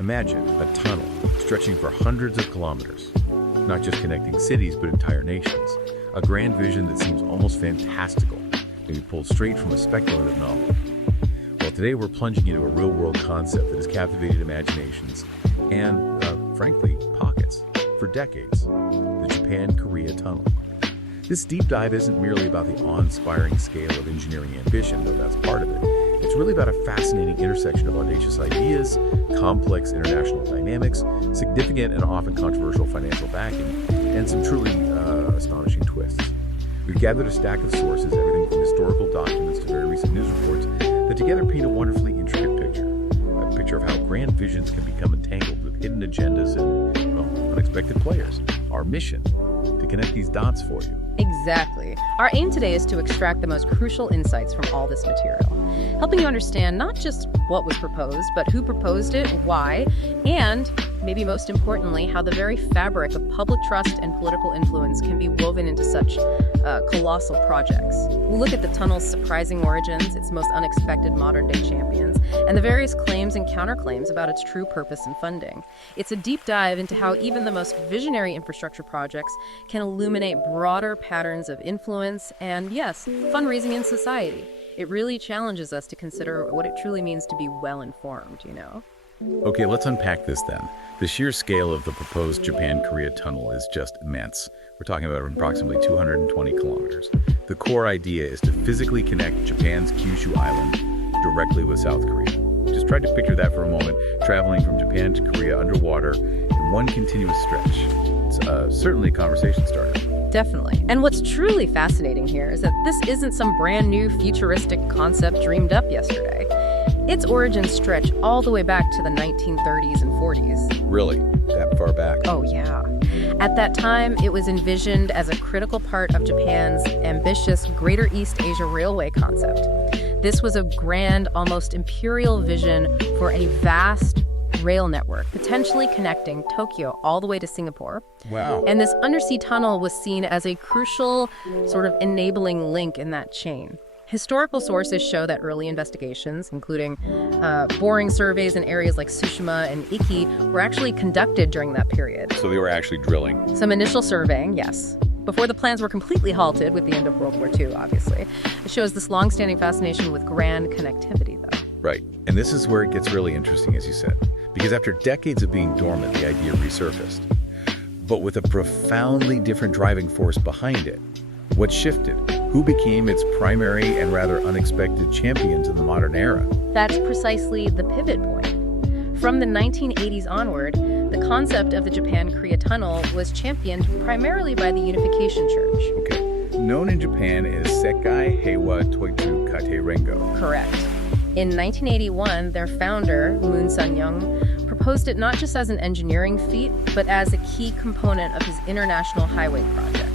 Imagine a tunnel stretching for hundreds of kilometers, not just connecting cities, but entire nations. A grand vision that seems almost fantastical, maybe pulled straight from a speculative novel. Well, today we're plunging into a real-world concept that has captivated imaginations and, frankly, pockets for decades: the Japan-Korea Tunnel. This deep dive isn't merely about the awe-inspiring scale of engineering ambition, though that's part of it. It's really about a fascinating intersection of audacious ideas, complex international dynamics, significant and often controversial financial backing, and some truly astonishing twists. We've gathered a stack of sources, everything from historical documents to very recent news reports, that together paint a wonderfully intricate picture. A picture of how grand visions can become entangled with hidden agendas and, well, unexpected players. Our mission: to connect these dots for you. Exactly. Our aim today is to extract the most crucial insights from all this material, helping you understand not just what was proposed, but who proposed it, why, and, maybe most importantly, how the very fabric of public trust and political influence can be woven into such colossal projects. We'll look at the tunnel's surprising origins, its most unexpected modern-day champions, and the various claims and counterclaims about its true purpose and funding. It's a deep dive into how even the most visionary infrastructure projects can illuminate broader patterns of influence and, yes, fundraising in society. It really challenges us to consider what it truly means to be well-informed, you know? Okay, let's unpack this then. The sheer scale of the proposed Japan-Korea tunnel is just immense. We're talking about approximately 220 kilometers. The core idea is to physically connect Japan's Kyushu island directly with South Korea. Just try to picture that for a moment, traveling from Japan to Korea underwater in one continuous stretch. It's certainly a conversation starter. Definitely. And what's truly fascinating here is that this isn't some brand new futuristic concept dreamed up yesterday. Its origins stretch all the way back to the 1930s and 40s. Really? That far back? Oh, yeah. At that time, it was envisioned as a critical part of Japan's ambitious Greater East Asia Railway concept. This was a grand, almost imperial vision for a vast rail network, potentially connecting Tokyo all the way to Singapore. Wow. And this undersea tunnel was seen as a crucial sort of enabling link in that chain. Historical sources show that early investigations, including boring surveys in areas like Tsushima and Iki, were actually conducted during that period. So they were actually drilling. Some initial surveying, yes. Before the plans were completely halted with the end of World War II, obviously. It shows this long-standing fascination with grand connectivity, though. Right. And this is where it gets really interesting, as you said. Because after decades of being dormant, the idea resurfaced. But with a profoundly different driving force behind it. What shifted? Who became its primary and rather unexpected champions in the modern era? That's precisely the pivot point. From the 1980s onward, the concept of the Japan-Korea Tunnel was championed primarily by the Unification Church. Okay. Known in Japan as Sekai Heiwa Toitsu Kate Rengo. Correct. In 1981, their founder, Moon Sun-young, proposed it not just as an engineering feat, but as a key component of his international highway project,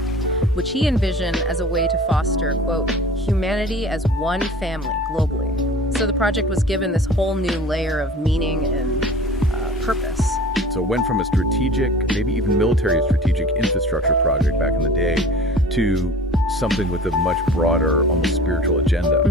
which he envisioned as a way to foster, quote, humanity as one family globally. So the project was given this whole new layer of meaning and purpose. So it went from a strategic, maybe even military strategic infrastructure project back in the day to something with a much broader, almost spiritual agenda.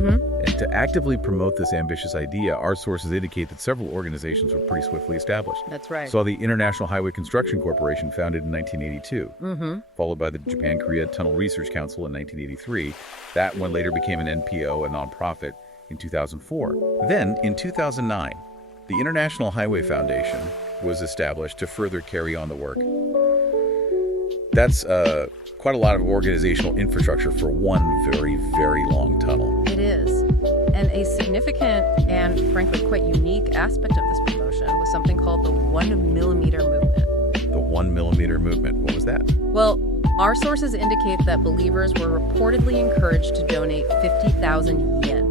And to actively promote this ambitious idea, our sources indicate that several organizations were pretty swiftly established. That's right. So the International Highway Construction Corporation, founded in 1982, followed by the Japan-Korea Tunnel Research Council in 1983. That one later became an NPO, a nonprofit, in 2004. Then, in 2009, the International Highway Foundation was established to further carry on the work. That's quite a lot of organizational infrastructure for one very, very long tunnel. It is. And a significant and, frankly, quite unique aspect of this promotion was something called the 1 millimeter movement. The 1 millimeter movement. What was that? Well, our sources indicate that believers were reportedly encouraged to donate 50,000 yen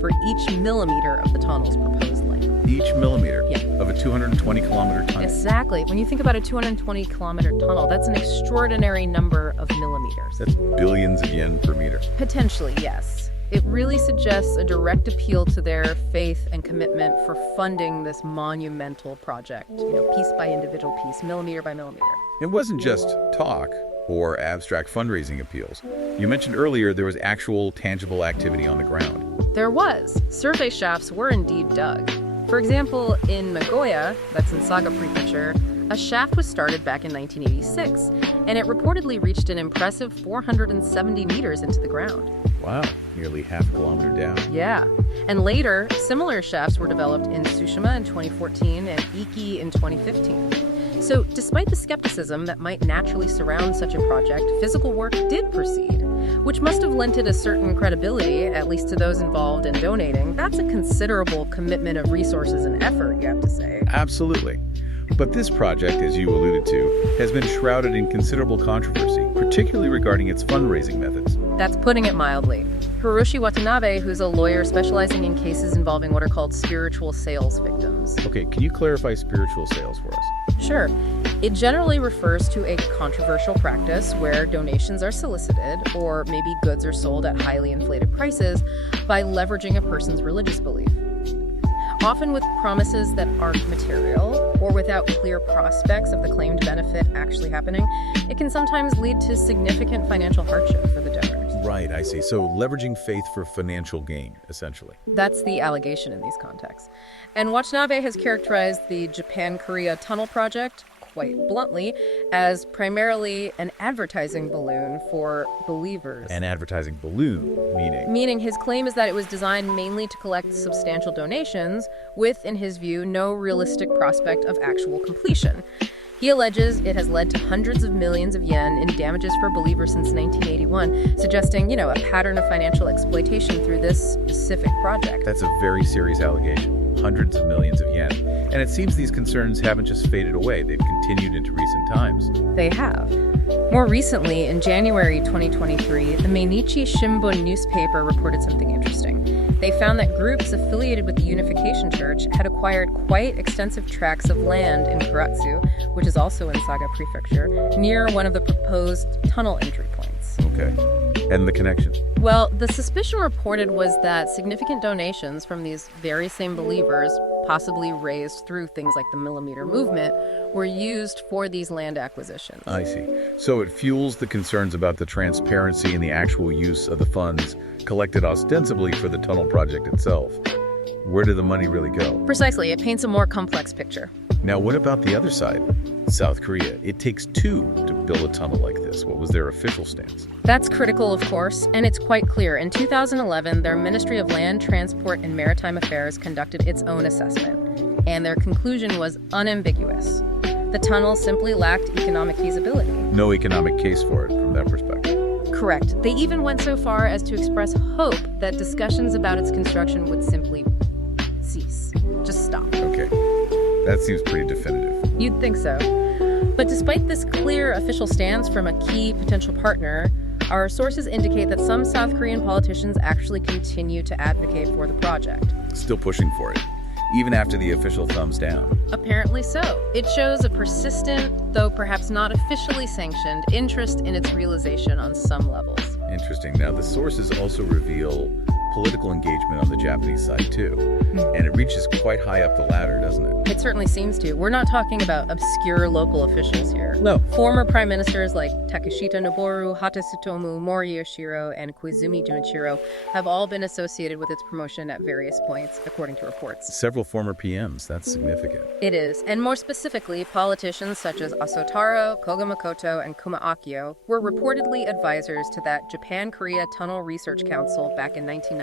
for each millimeter of the tunnel's proposed length. Each millimeter of a 220-kilometer tunnel. Exactly. When you think about a 220-kilometer tunnel, that's an extraordinary number of millimeters. That's billions of yen per meter. Potentially, yes. It really suggests a direct appeal to their faith and commitment for funding this monumental project, piece by individual piece, millimeter by millimeter. It wasn't just talk or abstract fundraising appeals. You mentioned earlier there was actual tangible activity on the ground. There was. Survey shafts were indeed dug. For example, in Nagoya, that's in Saga Prefecture, a shaft was started back in 1986, and it reportedly reached an impressive 470 meters into the ground. Wow, nearly half a kilometer down. Yeah. And later, similar shafts were developed in Tsushima in 2014 and Iki in 2015. So, despite the skepticism that might naturally surround such a project, physical work did proceed, which must have lent it a certain credibility, at least to those involved in donating. That's a considerable commitment of resources and effort, you have to say. Absolutely. But this project, as you alluded to, has been shrouded in considerable controversy, particularly regarding its fundraising methods. That's putting it mildly. Hiroshi Watanabe, who's a lawyer specializing in cases involving what are called spiritual sales victims. Okay, can you clarify spiritual sales for us? Sure. It generally refers to a controversial practice where donations are solicited, or maybe goods are sold at highly inflated prices, by leveraging a person's religious belief. Often with promises that aren't material, or without clear prospects of the claimed benefit actually happening, it can sometimes lead to significant financial hardship for the donors. Right, I see. So leveraging faith for financial gain, essentially. That's the allegation in these contexts. And Watanabe has characterized the Japan-Korea Tunnel Project, quite bluntly, as primarily an advertising balloon for believers. An advertising balloon, meaning? Meaning his claim is that it was designed mainly to collect substantial donations with, in his view, no realistic prospect of actual completion. He alleges it has led to hundreds of millions of yen in damages for believers since 1981, suggesting, a pattern of financial exploitation through this specific project. That's a very serious allegation. Hundreds of millions of yen. And it seems these concerns haven't just faded away. They've continued into recent times. They have. More recently, in January 2023, the Mainichi Shimbun newspaper reported something interesting. They found that groups affiliated with the Unification Church had acquired quite extensive tracts of land in Kuratsu, which is also in Saga Prefecture, near one of the proposed tunnel entry points. Okay. And the connection? Well, the suspicion reported was that significant donations from these very same believers, possibly raised through things like the Millimeter Movement, were used for these land acquisitions. I see. So it fuels the concerns about the transparency and the actual use of the funds collected ostensibly for the tunnel project itself. Where did the money really go? Precisely. It paints a more complex picture. Now, what about the other side? South Korea. It takes two to build a tunnel like this. What was their official stance? That's critical, of course, and it's quite clear. In 2011, their Ministry of Land, Transport, and Maritime Affairs conducted its own assessment, and their conclusion was unambiguous. The tunnel simply lacked economic feasibility. No economic case for it from that perspective. Correct. They even went so far as to express hope that discussions about its construction would simply cease. Just stop. Okay. That seems pretty definitive. You'd think so. But despite this clear official stance from a key potential partner, our sources indicate that some South Korean politicians actually continue to advocate for the project. Still pushing for it, even after the official thumbs down. Apparently so. It shows a persistent, though perhaps not officially sanctioned, interest in its realization on some levels. Interesting. Now, the sources also reveal political engagement on the Japanese side, too. And it reaches quite high up the ladder, doesn't it? It certainly seems to. We're not talking about obscure local officials here. No. Former prime ministers like Takeshita Noboru, Hata Tsutomu, Mori Yoshiro, and Koizumi Junichiro have all been associated with its promotion at various points, according to reports. Several former PMs. That's significant. It is. And more specifically, politicians such as Asotaro, Koga Makoto, and Kuma Akio were reportedly advisors to that Japan-Korea Tunnel Research Council back in 1993.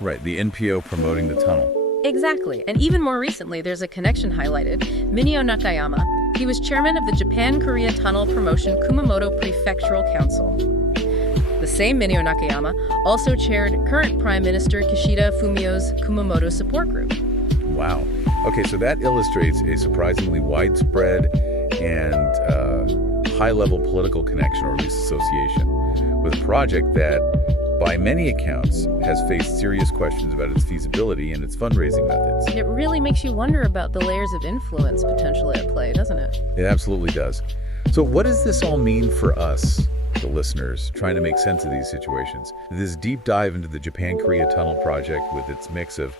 Right, the NPO promoting the tunnel. Exactly. And even more recently, there's a connection highlighted. Minio Nakayama. He was chairman of the Japan-Korea Tunnel Promotion Kumamoto Prefectural Council. The same Minio Nakayama also chaired current Prime Minister Kishida Fumio's Kumamoto Support Group. Wow. Okay, so that illustrates a surprisingly widespread and high-level political connection, or at least association, with a project that, by many accounts, has faced serious questions about its feasibility and its fundraising methods. It really makes you wonder about the layers of influence potentially at play, doesn't it? It absolutely does. So what does this all mean for us, the listeners, trying to make sense of these situations? This deep dive into the Japan-Korea Tunnel Project with its mix of,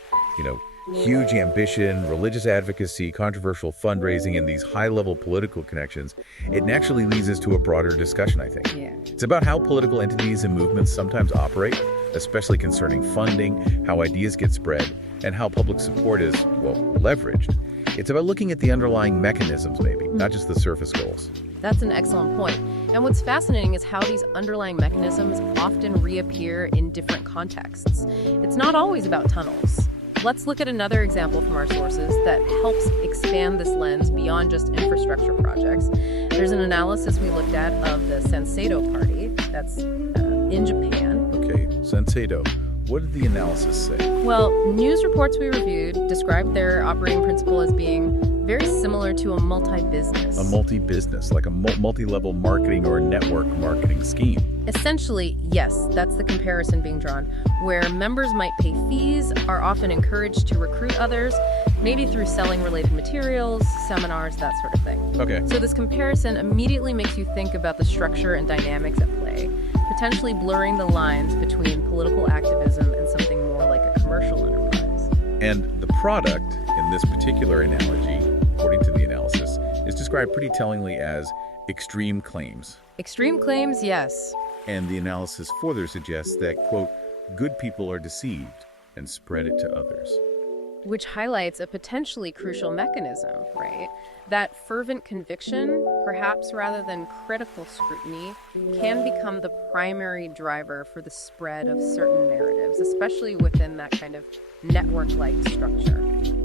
huge ambition, religious advocacy, controversial fundraising, and these high-level political connections, it naturally leads us to a broader discussion, I think. Yeah. It's about how political entities and movements sometimes operate, especially concerning funding, how ideas get spread, and how public support is, well, leveraged. It's about looking at the underlying mechanisms, maybe, not just the surface goals. That's an excellent point. And what's fascinating is how these underlying mechanisms often reappear in different contexts. It's not always about tunnels. Let's look at another example from our sources that helps expand this lens beyond just infrastructure projects. There's an analysis we looked at of the Senseido Party, that's in Japan. Okay, Senseido. What did the analysis say? Well, news reports we reviewed described their operating principle as being very similar to a multi-business. A multi-business, like a multi-level marketing or network marketing scheme. Essentially, yes, that's the comparison being drawn, where members might pay fees, are often encouraged to recruit others, maybe through selling related materials, seminars, that sort of thing. Okay. So this comparison immediately makes you think about the structure and dynamics at play, potentially blurring the lines between political activism and something more like a commercial enterprise. And the product, in this particular analogy, according to the analysis, is described pretty tellingly as extreme claims. Extreme claims, yes. And the analysis further suggests that, quote, good people are deceived and spread it to others. Which highlights a potentially crucial mechanism, right? That fervent conviction, perhaps rather than critical scrutiny, can become the primary driver for the spread of certain narratives, especially within that kind of network-like structure.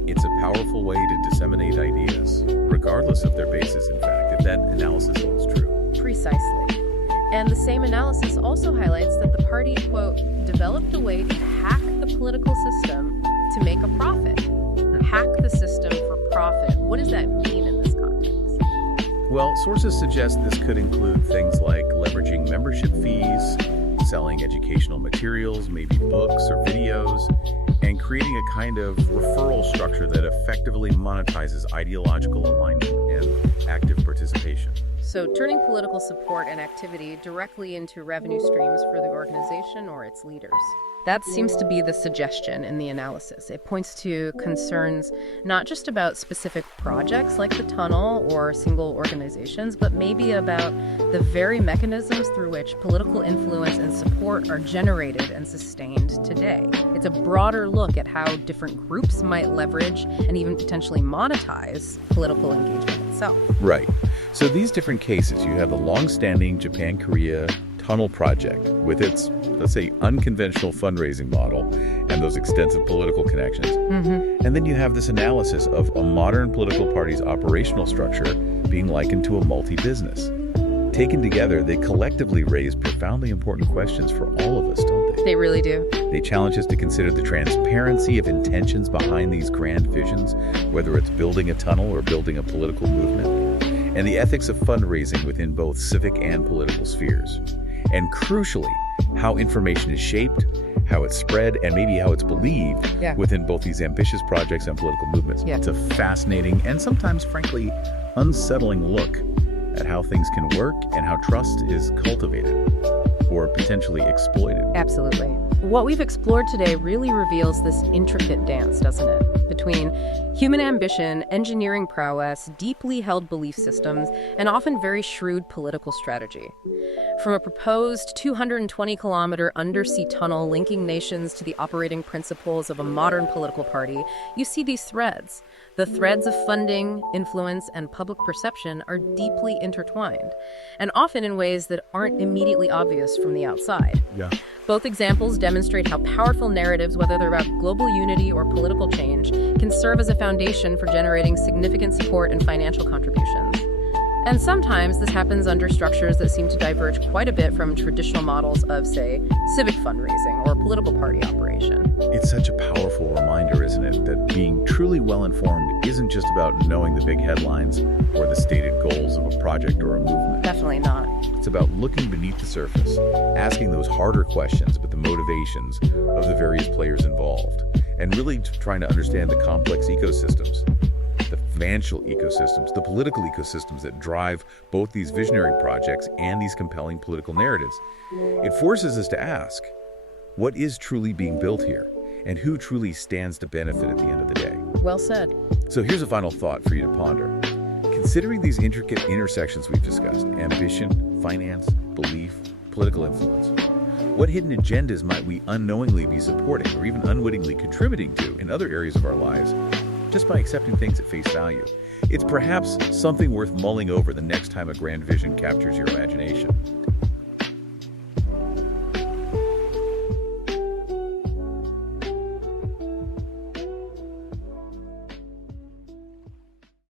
It's a powerful way to disseminate ideas, regardless of their basis, in fact, if that analysis holds true. Precisely. And the same analysis also highlights that the party, quote, developed a way to hack the political system to make a profit. Hack the system for profit. What does that mean in this context? Well, sources suggest this could include things like leveraging membership fees, selling educational materials, maybe books or videos, and creating a kind of referral structure that effectively monetizes ideological alignment and active participation. So turning political support and activity directly into revenue streams for the organization or its leaders. That seems to be the suggestion in the analysis. It points to concerns not just about specific projects like the tunnel or single organizations, but maybe about the very mechanisms through which political influence and support are generated and sustained today. It's a broader look at how different groups might leverage and even potentially monetize political engagement itself. Right. So these different cases, you have the long-standing Japan-Korea tunnel project with its, let's say, unconventional fundraising model and those extensive political connections. And then you have this analysis of a modern political party's operational structure being likened to a multi-business. Taken together, they collectively raise profoundly important questions for all of us, don't they? They really do. They challenge us to consider the transparency of intentions behind these grand visions, whether it's building a tunnel or building a political movement, and the ethics of fundraising within both civic and political spheres. And crucially, how information is shaped, how it's spread, and maybe how it's believed within both these ambitious projects and political movements. It's a fascinating and sometimes, frankly, unsettling look at how things can work and how trust is cultivated or potentially exploited. Absolutely. What we've explored today really reveals this intricate dance, doesn't it? Between human ambition, engineering prowess, deeply held belief systems, and often very shrewd political strategy. From a proposed 220-kilometer undersea tunnel linking nations to the operating principles of a modern political party, you see these threads. The threads of funding, influence, and public perception are deeply intertwined, and often in ways that aren't immediately obvious from the outside. Both examples demonstrate how powerful narratives, whether they're about global unity or political change, can serve as a foundation for generating significant support and financial contributions. And sometimes this happens under structures that seem to diverge quite a bit from traditional models of, say, civic fundraising or political party operation. It's such a powerful reminder, isn't it, that being truly well-informed isn't just about knowing the big headlines or the stated goals of a project or a movement. Definitely not. It's about looking beneath the surface, asking those harder questions about the motivations of the various players involved, and really trying to understand the complex ecosystems, the financial ecosystems, the political ecosystems that drive both these visionary projects and these compelling political narratives. It forces us to ask, what is truly being built here, and who truly stands to benefit at the end of the day? Well said. So here's a final thought for you to ponder. Considering these intricate intersections we've discussed, ambition, finance, belief, political influence, What hidden agendas might we unknowingly be supporting or even unwittingly contributing to in other areas of our lives just by accepting things at face value? It's perhaps something worth mulling over the next time a grand vision captures your imagination.